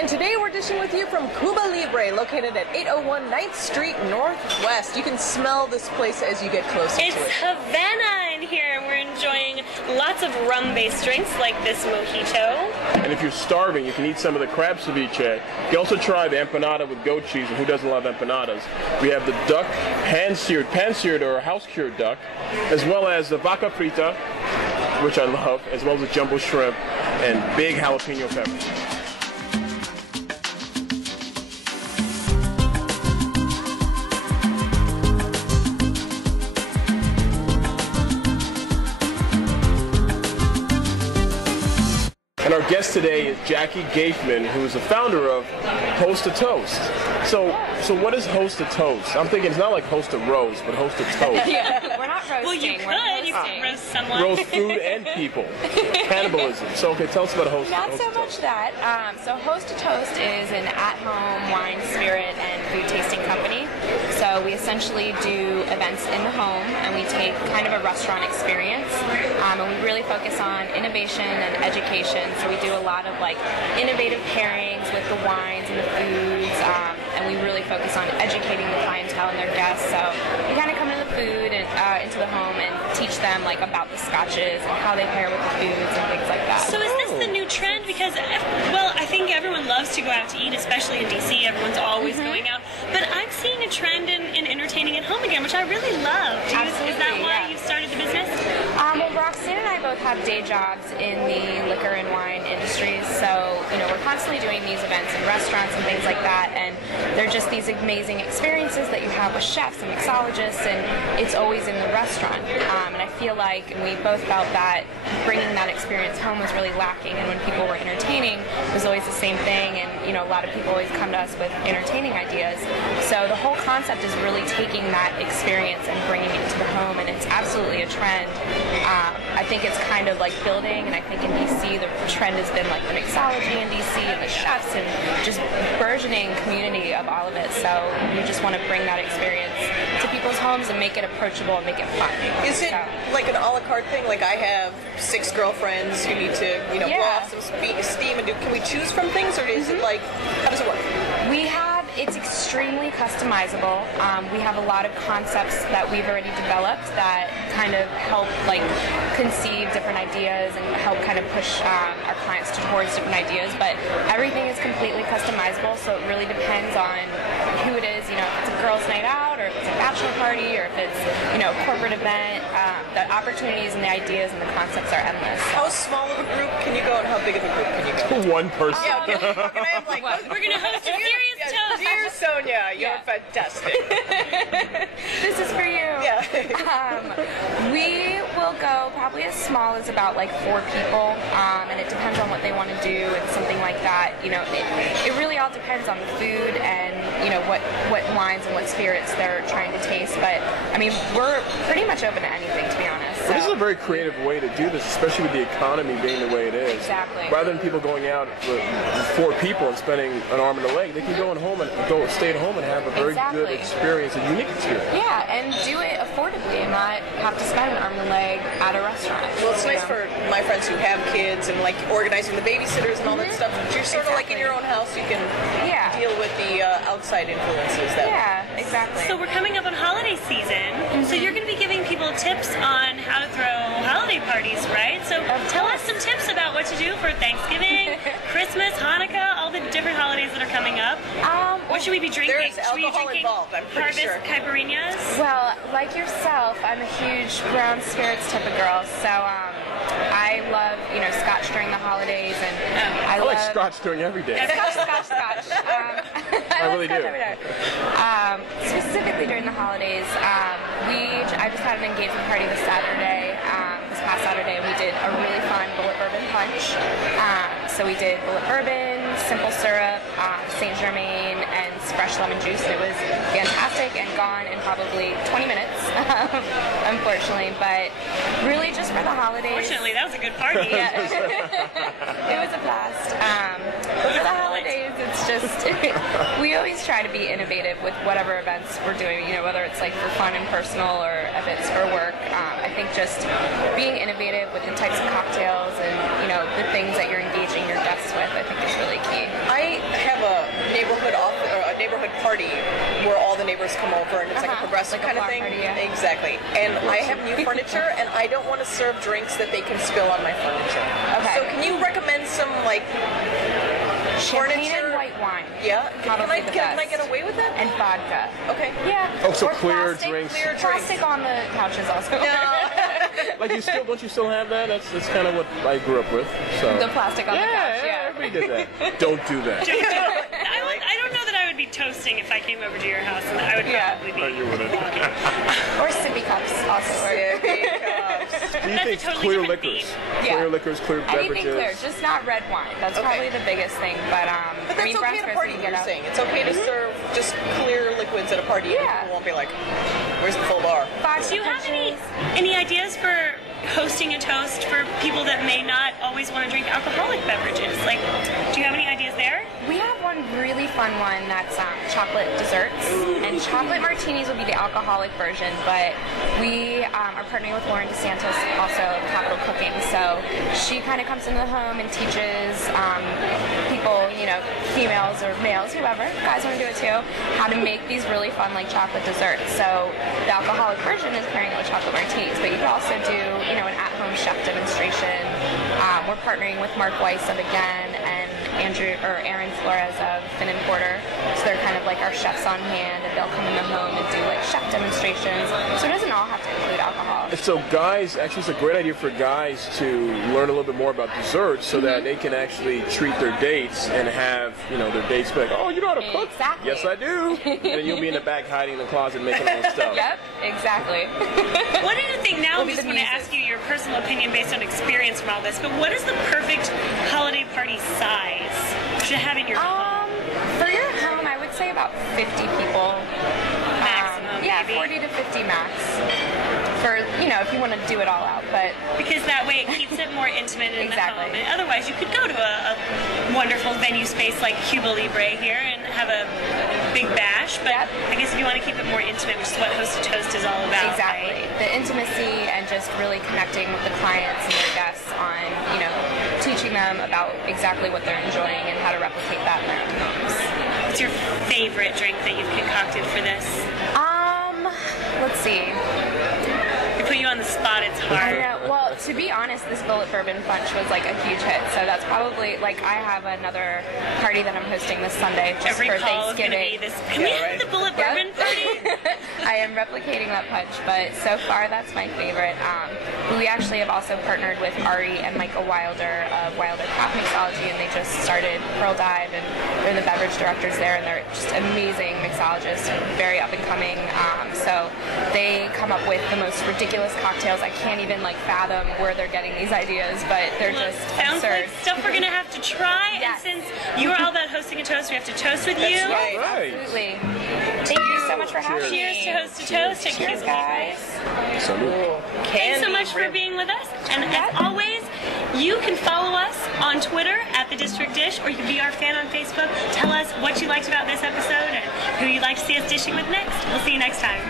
And today we're dishing with you from Cuba Libre, located at 801 9th Street Northwest. You can smell this place as you get closer to it. It's Havana in here, and we're enjoying lots of rum-based drinks like this mojito. And if you're starving, you can eat some of the crab ceviche. You can also try the empanada with goat cheese, and who doesn't love empanadas? We have the duck, pan-seared or house-cured duck, as well as the vaca frita, which I love, as well as the jumbo shrimp and big jalapeno peppers. And our guest today is Jackie Geyfman, who is the founder of Host a Toast. So what is Host a Toast? I'm thinking it's not like host a roast, but host a toast. Yeah, we're not roasting. Well, you could roast someone. Roast food and people. Cannibalism. So, okay, tell us about Host a Toast. Not so much that. So Host a Toast is an at-home wine, spirit, and food tasting company. So we essentially do events in the home, and we take kind of a restaurant experience, and we really focus on innovation and education. So we do a lot of like innovative pairings with the wines and the foods, and we really focus on educating the clientele and their guests. So we kind of come into the food and into the home and teach them like about the scotches and how they pair with the foods and things like that. So is this the new trend? Because, well, I think everyone loves to go out to eat, especially in DC. Everyone's always going out. But I'm seeing a trend in entertaining at home again, which I really love. Is that why you started the business? Well, Roxanne and I both have day jobs in the liquor and wine industries, so we're constantly doing these events in restaurants and things like that, and they're just these amazing experiences that you have with chefs and mixologists, and it's always in the restaurant. And I feel like we both felt that bringing that experience home was really lacking, and when people were entertaining, it was always the same thing, and a lot of people always come to us with entertaining ideas. So the whole concept is really taking that experience and bringing it to the home, and it's absolutely a trend. I think it's kind of like building, and I think in DC the trend has been like the mixology in DC and the chefs and just burgeoning community of all of it. So we just want to bring that experience to people's homes and make it approachable and make it fun. Is it like an a la carte thing? Like I have 6 girlfriends who need to blow off some steam, and can we choose from things, or is it like, how does it work? It's extremely customizable. We have a lot of concepts that we've already developed that kind of help like conceive different ideas and help kind of push our clients towards different ideas, but everything is completely customizable, so it really depends on who it is, if it's a girls' night out, or if it's a bachelor party, or if it's a corporate event. The opportunities and the ideas and the concepts are endless. How small of a group can you go, and how big of a group can you go? One person. Yeah, okay. And I am like, we're going to host a serious toast. Dear Sonya, you're fantastic. This is for you. Yeah. We will go probably as small as about like 4 people, and it depends on what they want to do and something like that. It really all depends on the food and what wines and what spirits they're trying to taste. But I mean, we're pretty much open to anything, to be honest. Well, this is a very creative way to do this, especially with the economy being the way it is. Exactly. Rather than people going out with 4 people and spending an arm and a leg, they can go stay at home and have a very good experience, a unique experience. Yeah, and do it affordably and not have to spend an arm and a leg at a restaurant. Well, it's nice for my friends who have kids and like organizing the babysitters and all that stuff. You're sort of like in your own house, you can deal with the outside influences. Exactly. So we're coming up on holiday season, so you're going to be giving people tips on how to throw holiday parties, right? So tell us some tips about what to do for Thanksgiving, Christmas, Hanukkah, all the different holidays that are coming up. What should we be drinking? There's alcohol involved, I'm pretty sure. Harvest caipirinhas? Well, like yourself, I'm a huge brown spirits type of girl, so I love, scotch during the holidays, and I like scotch during every day. Scotch. I really do. Specifically during the holidays, I just had an engagement party this past Saturday, and we did a really fun bullet bourbon punch. So we did bullet bourbon, simple syrup, Saint Germain, and fresh lemon juice, and it was fantastic and gone in probably 20 minutes, unfortunately, but really just for the holidays. Fortunately, that was a good party. Yeah. It was a blast. But for the holidays, it's just, we always try to be innovative with whatever events we're doing, whether it's like for fun and personal or if it's for work. I think just being innovative with the types of cocktails and, the things that you're engaging your guests with, I think is really key. I party where all the neighbors come over and it's like a progressive like a kind of block thing. party, yeah. Exactly. And I have new furniture, and I don't want to serve drinks that they can spill on my furniture. Okay. So can you recommend some like Champagne furniture? and white wine. Yeah. Can I best. get away with that? And vodka. Okay. Yeah. Oh, so Or clear plastic, drinks. Clear drinks. Plastic on the couches also. No. Like don't you still have that? That's kind of what I grew up with. So The plastic on the couch, yeah. everybody did that. Don't do that. I don't know that I would be toasting if I came over to your house, and I would probably be. No, you wouldn't. Or sippy cups also. Sippy cups. Do you That's think a totally clear different liquors? theme. Yeah. Clear liquors, clear Anything beverages. clear, just not red wine. That's Okay. probably the biggest thing. But But that's brown okay at a spirits party, you can you're get out. saying. It's okay to serve just clear liquids at a party, and Yeah. people won't be like, where's the full bar? Do you have any ideas for hosting a toast for people that may not always want to drink alcoholic beverages? Like, do you have any ideas there? We have one really fun one that's chocolate desserts, and chocolate martinis will be the alcoholic version, but we are partnering with Lauren DeSantis, also Capital Cooking, so she kind of comes into the home and teaches people, females or males, whoever, guys want to do it too, how to make these really fun like chocolate desserts. So the alcoholic version is pairing it with chocolate martinis, but you could also do, an at-home chef demonstration. We're partnering with Mark Weiss of Again and Aaron Flores of Finn and Porter. So they're kind of like our chefs on hand, and they'll come in the home and do like chef demonstrations. So it doesn't all have to include alcohol. So guys, actually it's a great idea for guys to learn a little bit more about desserts so that they can actually treat their dates and have, their dates be like, oh, you know how to cook? Exactly. Yes, I do. And then you'll be in the back hiding in the closet making all this stuff. Yep, exactly. What do you think now? I We'll be just the want to muses. ask you your personal opinion based on experience from all this, but what is the perfect holiday party size to have in your home? For your home, I would say about 50 people. Maximum, Yeah, maybe. 40 to 50 max. For, if you want to do it all out, but Because that way it keeps it more intimate in Exactly. the home. And otherwise, you could go to a wonderful venue space like Cuba Libre here and have a big bash. But Yep. I guess if you want to keep it more intimate, which is what Host to Toast is all about. exactly. Right? The intimacy and just really connecting with the clients and their guests on, teaching them about exactly what they're enjoying and how to replicate that in their own homes. What's your favorite drink that you've concocted for this? Let's see. To put you on the spot, it's I hard. don't know. Well, to be honest, this Bullet Bourbon Punch was like a huge hit. So that's probably I have another party that I'm hosting this Sunday just Every for call is going to Thanksgiving. be this. Can we have the Bullet Yep. Bourbon party? I am replicating that punch, but so far that's my favorite. We actually have also partnered with Ari and Michael Wilder of Wilder Craft Mixology, and they just started Pearl Dive, and they're the beverage directors there, and they're just amazing mixologists, very up and coming. So they come up with the most ridiculous cocktails. I can't even fathom where they're getting these ideas, but they're just Sounds absurd. like stuff we're going to have to try. Yes. And since you are all about hosting a toast, we have to toast with you. right. Right. Absolutely. Thank you so much for having me. Cheers to Host to Toast. And Cheers, Cuba guys. Salute. Thanks so much for being with us. And as always, you can follow us on Twitter at The District Dish, or you can be our fan on Facebook. Tell us what you liked about this episode and who you'd like to see us dishing with next. We'll see you next time.